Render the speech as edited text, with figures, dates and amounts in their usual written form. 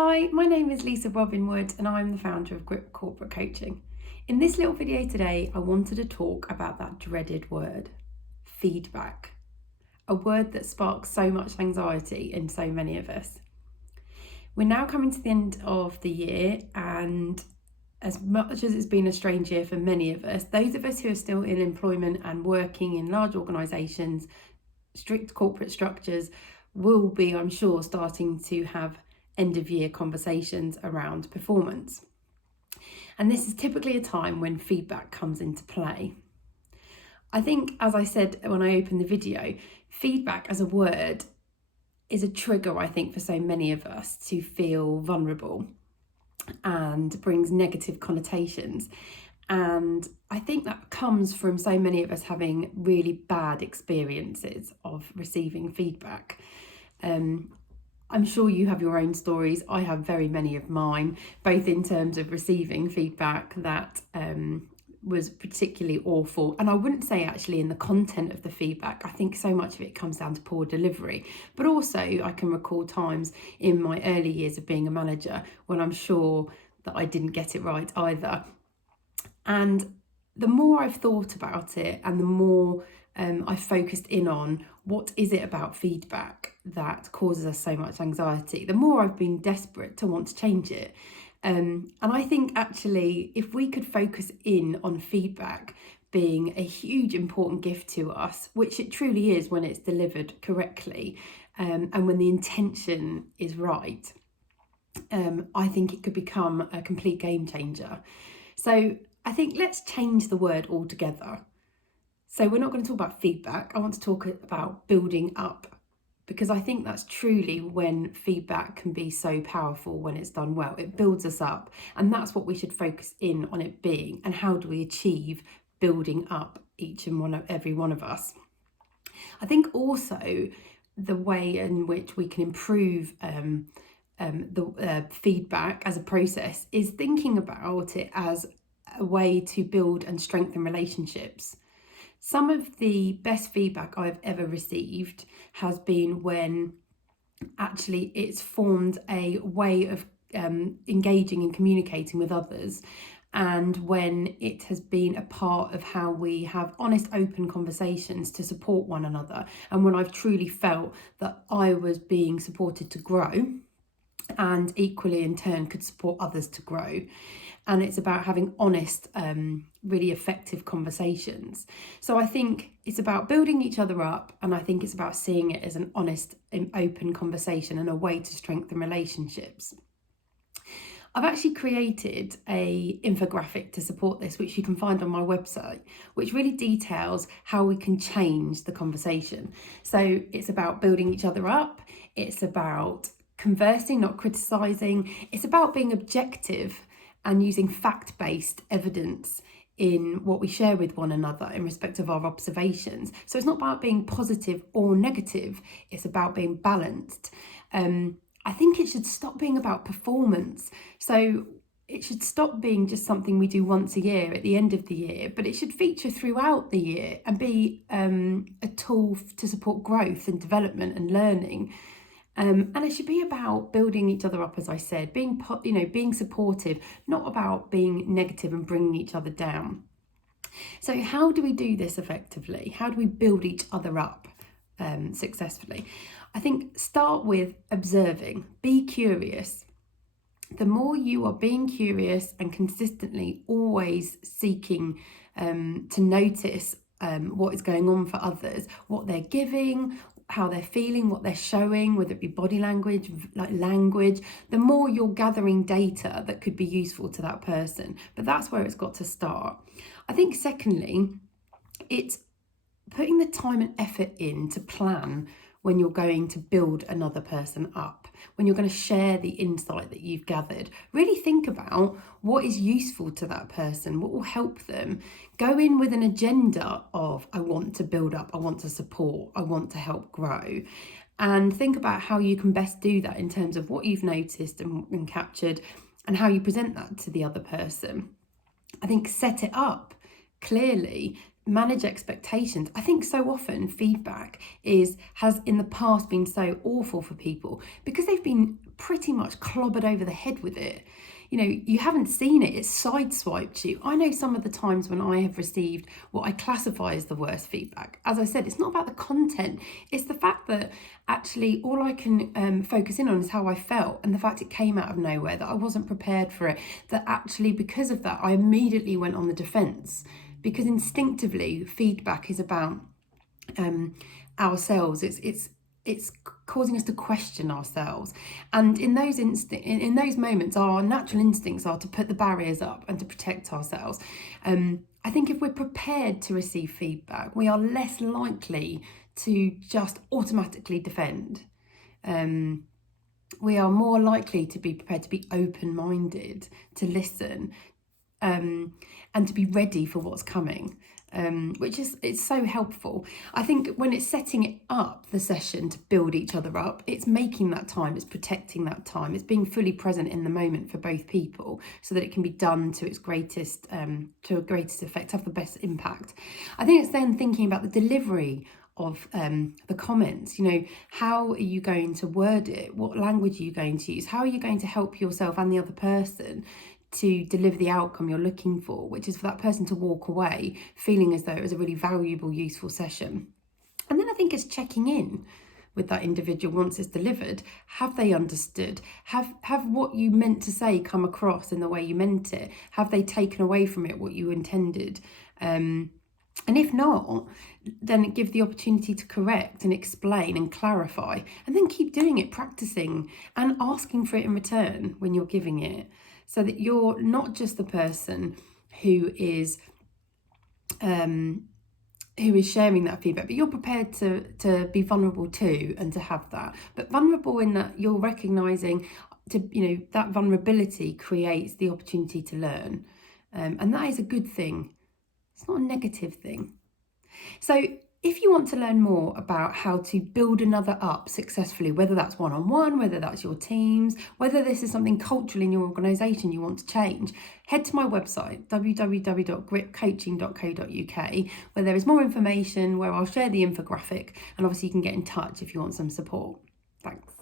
Hi, my name is Robyn Wood and I'm the founder of Grip Corporate Coaching. In this little video today, I wanted to talk about that dreaded word, feedback, a word that sparks so much anxiety in so many of us. We're now coming to the end of the year, and as much as it's been a strange year for many of us, those of us who are still in employment and working in large organisations, strict corporate structures, will be, I'm sure, starting to have end of year conversations around performance. And this is typically a time when feedback comes into play. I think, as I said when I opened the video, feedback as a word is a trigger, I think, for so many of us to feel vulnerable and brings negative connotations. And I think that comes from so many of us having really bad experiences of receiving feedback. I'm sure you have your own stories. I have very many of mine, both in terms of receiving feedback that was particularly awful. And I wouldn't say actually in the content of the feedback. I think so much of it comes down to poor delivery. But also I can recall times in my early years of being a manager when I'm sure that I didn't get it right either. And the more I've thought about it and the more I've focused in on what is it about feedback that causes us so much anxiety, the more I've been desperate to want to change it. And I think actually if we could focus in on feedback being a huge important gift to us, which it truly is when it's delivered correctly, and when the intention is right, I think it could become a complete game changer. So I think let's change the word altogether. So we're not going to talk about feedback. I want to talk about building up, because I think that's truly when feedback can be so powerful when it's done well. It builds us up, and that's what we should focus in on it being. And how do we achieve building up every one of us? I think also the way in which we can improve the feedback as a process is thinking about it as a way to build and strengthen relationships. Some of the best feedback I've ever received has been when actually it's formed a way of engaging and communicating with others, and when it has been a part of how we have honest, open conversations to support one another, and when I've truly felt that I was being supported to grow and equally in turn could support others to grow. And it's about having honest, really effective conversations. So I think it's about building each other up, and I think it's about seeing it as an honest and open conversation and a way to strengthen relationships. I've actually created a infographic to support this, which you can find on my website, which really details how we can change the conversation. So it's about building each other up. It's about conversing, not criticising. It's about being objective and using fact-based evidence in what we share with one another in respect of our observations. So it's not about being positive or negative, it's about being balanced. I think it should stop being about performance. So it should stop being just something we do once a year at the end of the year, but it should feature throughout the year and be a tool to support growth and development and learning. And it should be about building each other up, as I said, being supportive, not about being negative and bringing each other down. So how do we do this effectively? How do we build each other up successfully? I think start with observing, be curious. The more you are being curious and consistently always seeking to notice what is going on for others, what they're giving, how they're feeling, what they're showing, whether it be body language, like language, the more you're gathering data that could be useful to that person. But that's where it's got to start. I think secondly, it's putting the time and effort in to plan when you're going to build another person up, when you're going to share the insight that you've gathered. Really think about what is useful to that person, what will help them. Go in with an agenda of, I want to build up, I want to support, I want to help grow. And think about how you can best do that in terms of what you've noticed and captured, and how you present that to the other person. I think set it up clearly, manage expectations. I think so often feedback has in the past been so awful for people because they've been pretty much clobbered over the head with it. You know, you haven't seen it, it's sideswiped you. I know some of the times when I have received what I classify as the worst feedback. As I said, it's not about the content, it's the fact that actually all I can focus in on is how I felt, and the fact it came out of nowhere, that I wasn't prepared for it, that actually because of that I immediately went on the defence, because instinctively feedback is about ourselves. It's causing us to question ourselves, and in those moments our natural instincts are to put the barriers up and to protect ourselves. I think if we're prepared to receive feedback, we are less likely to just automatically defend. We are more likely to be prepared to be open-minded, to listen, and to be ready for what's coming. Which is, it's so helpful. I think when it's setting it up, the session, to build each other up, it's making that time, it's protecting that time, it's being fully present in the moment for both people so that it can be done to its greatest effect, have the best impact. I think it's then thinking about the delivery of the comments. You know, how are you going to word it? What language are you going to use? How are you going to help yourself and the other person to deliver the outcome you're looking for, which is for that person to walk away feeling as though it was a really valuable, useful session. And then I think it's checking in with that individual once it's delivered. Have they understood? Have what you meant to say come across in the way you meant it? Have they taken away from it what you intended? And if not, then give the opportunity to correct and explain and clarify, and then keep doing it, practicing and asking for it in return when you're giving it, so that you're not just the person who is sharing that feedback, but you're prepared to be vulnerable too, and to have that. But vulnerable in that you're recognising, that vulnerability creates the opportunity to learn. And that is a good thing. It's not a negative thing. So if you want to learn more about how to build another up successfully, whether that's one-on-one, whether that's your teams, whether this is something cultural in your organisation you want to change, head to my website, www.gripcoaching.co.uk, where there is more information, where I'll share the infographic, and obviously you can get in touch if you want some support. Thanks.